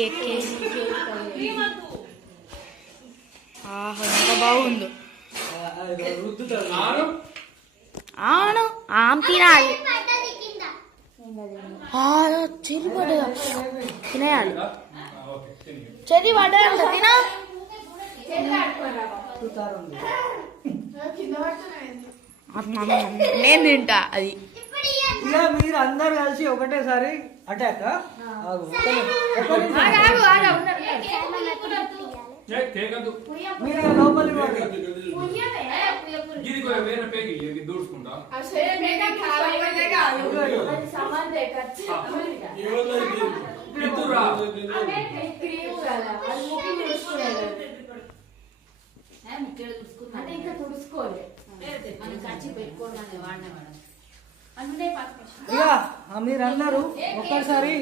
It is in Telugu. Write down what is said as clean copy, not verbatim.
ఎంత బాగుందో. అవును ఆమె తినాలి, చెరి పడ్డా తినేయాలి. చెరి పడ్డా తినా. నేను తింటా అది. మీరు అందరు కలిసి ఒకటేసారి అటాక్. మీరు లోపలి మీరందరూ ఒక్కసారి